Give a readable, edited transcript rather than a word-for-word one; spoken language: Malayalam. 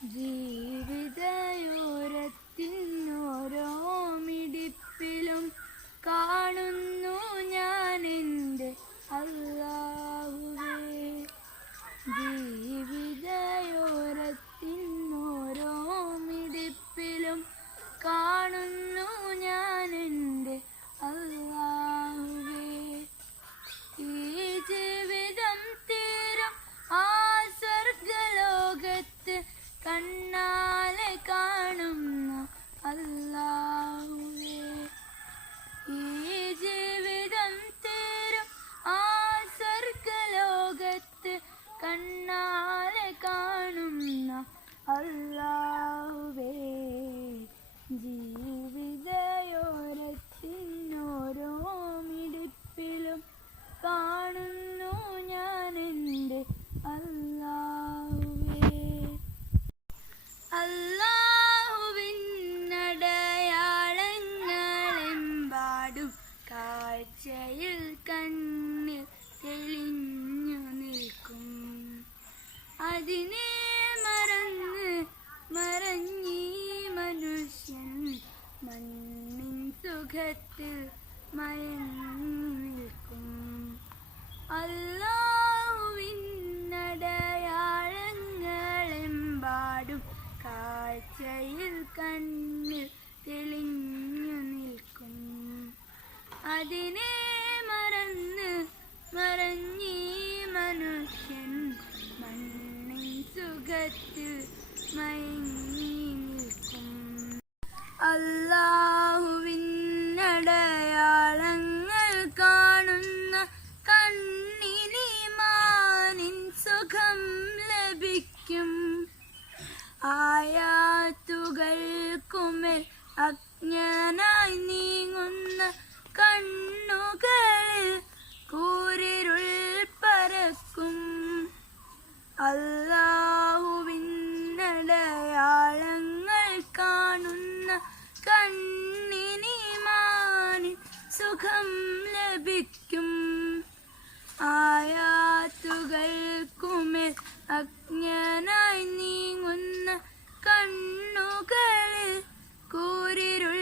ജീവിതയോരത്തിനോരോ മിടിപ്പിലും കാണുന്നു ഞാൻ എൻ്റെ അല്ലാഹുവേ. ജീവിതയോരത്തിനോരോ മിടിപ്പിലും കാണുന്നു ഞാൻ എൻ്റെ അല്ലാഹുവേ. ഈ ജീവിതം തീരും ആ സ്വർഗലോകത്ത് കണ്ണാലെ കാണുന്ന അല്ലാഹുവേ. ഈ ജീവിതം തീരും ആ സ്വർഗലോകത്ത് കണ്ണാലെ കാണുന്ന അല്ലാഹുവേ. ജീവിതയോരത്തിനോരോ മിടിപ്പിലും കാണുന്നു ഞാൻ എൻ്റെ അല്ലാഹുവേ. അല്ലാഹുവിനടയാളങ്ങളെമ്പാടും കാഴ്ചയിൽ കണ്ണിൽ തെളിഞ്ഞു നിൽക്കും. അതിനെ മറഞ്ഞീ മനുഷ്യൻ മണ്ണിൻ സുഖത്തിൽ മയങ്ങി നിൽക്കും. അല്ലാഹുവിനടയാളങ്ങളെമ്പാടും കാഴ്ചയിൽ കണ്ണിൽ തെളിഞ്ഞു നിൽക്കും. അതിനെ മറഞ്ഞീ മനുഷ്യൻ മണ്ണിൻ സുഖത്തിൽ മയങ്ങി നിൽക്കും. അല്ലാഹുവിനടയാളങ്ങൾ കാണുന്ന കണ്ണിനീമാനിൻ സുഖം ലഭിക്കും. ആയാത്തുകൾക്കുമേൽ അജ്ഞനായി നീങ്ങുന്ന കണ്ണുകളിൽ കൂരിരുൾ പരക്കും. അല്ലാഹുവിനടയാളങ്ങൾ കാണുന്ന കണ്ണിനീമാനിൻ സുഖം ലഭിക്കും. ആയാത്തുകൾക്കുമേൽ അജ്ഞനായി നീങ്ങുന്ന കണ്ണുകളിൽ കൂരിരുൾ